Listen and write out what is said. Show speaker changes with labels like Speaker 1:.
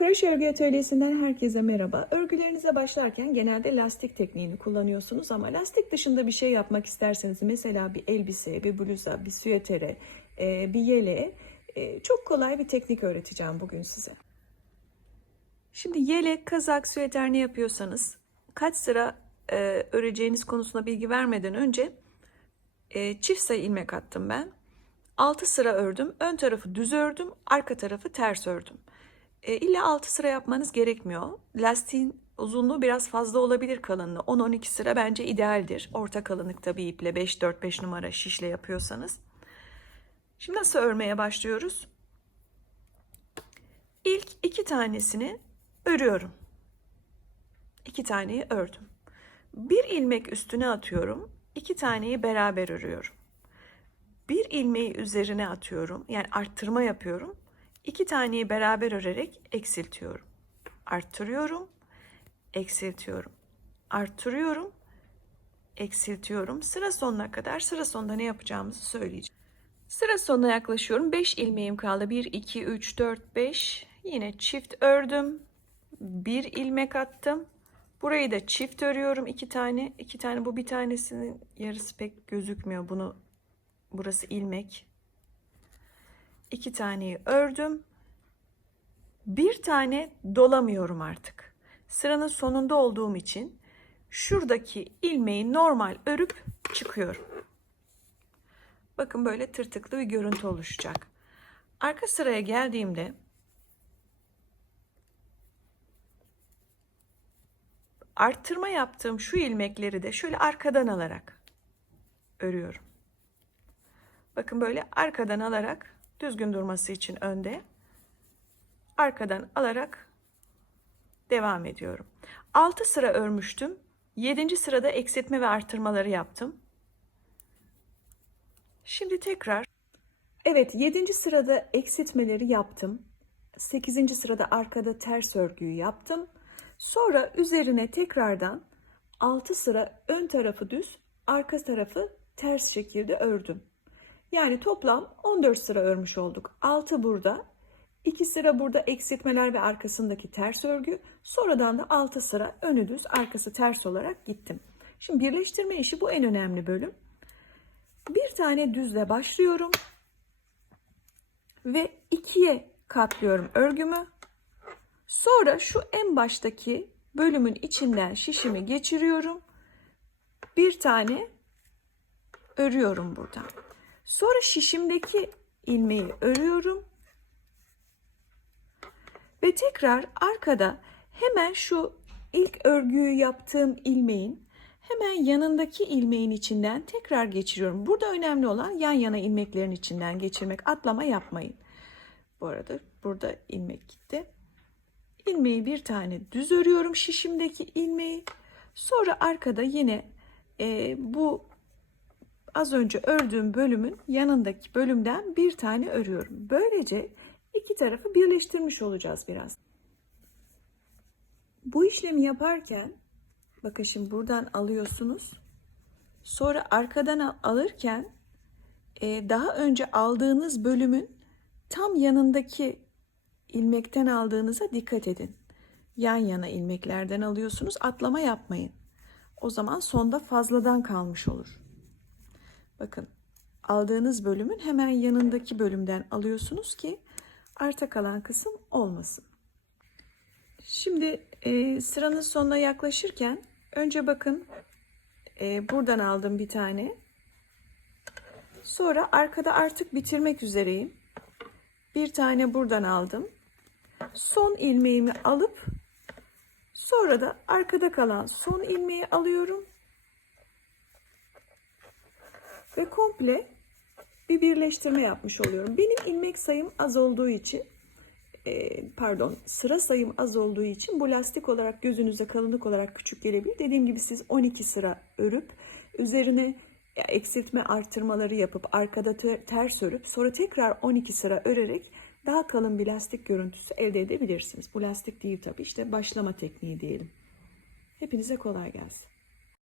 Speaker 1: Kreş Örgü Atölyesi'nden herkese merhaba. Örgülerinize başlarken genelde lastik tekniğini kullanıyorsunuz ama lastik dışında bir şey yapmak isterseniz mesela bir elbise, bir bluza, bir süetere, e, bir yeleğe çok kolay bir teknik öğreteceğim bugün size. Şimdi yelek, kazak, süeter ne yapıyorsanız kaç sıra e, öreceğiniz konusunda bilgi vermeden önce e, çift sayı ilmek attım ben. 6 sıra ördüm. Ön tarafı düz ördüm, arka tarafı ters ördüm. E, illa 6 sıra yapmanız gerekmiyor. Lastiğin uzunluğu biraz fazla olabilir kalınlığı. 10-12 sıra bence idealdir. Orta kalınlıkta bir iple 5-4-5 numara şişle yapıyorsanız. Şimdi nasıl örmeye başlıyoruz? İlk iki tanesini örüyorum. İki taneyi ördüm. Bir ilmek üstüne atıyorum. İki taneyi beraber örüyorum. Bir ilmeği üzerine atıyorum. Yani arttırma yapıyorum. İki taneyi beraber örerek eksiltiyorum. Arttırıyorum, eksiltiyorum. Arttırıyorum, eksiltiyorum. Sıra sonuna kadar sıra sonunda ne yapacağımızı söyleyeceğim. Sıra sonuna yaklaşıyorum. 5 ilmeğim kaldı. 1, 2, 3, 4, 5. Yine çift ördüm. Bir ilmek attım. Burayı da çift örüyorum. iki tane. iki tane bu bir tanesinin yarısı pek gözükmüyor. Bunu burası ilmek. İki taneyi ördüm. Bir tane dolamıyorum artık. Sıranın sonunda olduğum için şuradaki ilmeği normal örüp çıkıyorum. Bakın böyle tırtıklı bir görüntü oluşacak. Arka sıraya geldiğimde arttırma yaptığım şu ilmekleri de şöyle arkadan alarak örüyorum. Bakın böyle arkadan alarak düzgün durması için önde arkadan alarak devam ediyorum. 6 sıra örmüştüm. 7. sırada eksiltme ve artırmaları yaptım. Şimdi tekrar Evet 7. sırada eksiltmeleri yaptım. 8. sırada arkada ters örgüyü yaptım. Sonra üzerine tekrardan 6 sıra ön tarafı düz, arka tarafı ters şekilde ördüm. Yani toplam 14 sıra örmüş olduk. 6 burada, 2 sıra burada eksiltmeler ve arkasındaki ters örgü. Sonradan da 6 sıra önü düz, arkası ters olarak gittim. Şimdi birleştirme işi bu en önemli bölüm. Bir tane düzle başlıyorum ve ikiye katlıyorum örgümü. Sonra şu en baştaki bölümün içinden şişimi geçiriyorum. Bir tane örüyorum buradan. Sonra şişimdeki ilmeği örüyorum. Ve tekrar arkada hemen şu ilk örgüyü yaptığım ilmeğin hemen yanındaki ilmeğin içinden tekrar geçiriyorum. Burada önemli olan yan yana ilmeklerin içinden geçirmek. Atlama yapmayın. Bu arada burada ilmek gitti. İlmeği bir tane düz örüyorum şişimdeki ilmeği. Sonra arkada yine e, bu az önce ördüğüm bölümün yanındaki bölümden bir tane örüyorum. Böylece iki tarafı birleştirmiş olacağız biraz. Bu işlemi yaparken bakın şimdi buradan alıyorsunuz. Sonra arkadan alırken e, daha önce aldığınız bölümün tam yanındaki ilmekten aldığınıza dikkat edin. Yan yana ilmeklerden alıyorsunuz. Atlama yapmayın. O zaman sonda fazladan kalmış olur. Bakın aldığınız bölümün hemen yanındaki bölümden alıyorsunuz ki arta kalan kısım olmasın. Şimdi e, sıranın sonuna yaklaşırken önce bakın e, buradan aldım bir tane. Sonra arkada artık bitirmek üzereyim. Bir tane buradan aldım. Son ilmeğimi alıp sonra da arkada kalan son ilmeği alıyorum ve komple bir birleştirme yapmış oluyorum. Benim ilmek sayım az olduğu için e, pardon sıra sayım az olduğu için bu lastik olarak gözünüze kalınlık olarak küçük gelebilir. Dediğim gibi siz 12 sıra örüp üzerine eksiltme artırmaları yapıp arkada ters örüp sonra tekrar 12 sıra örerek daha kalın bir lastik görüntüsü elde edebilirsiniz. Bu lastik değil tabii işte başlama tekniği diyelim. Hepinize kolay gelsin.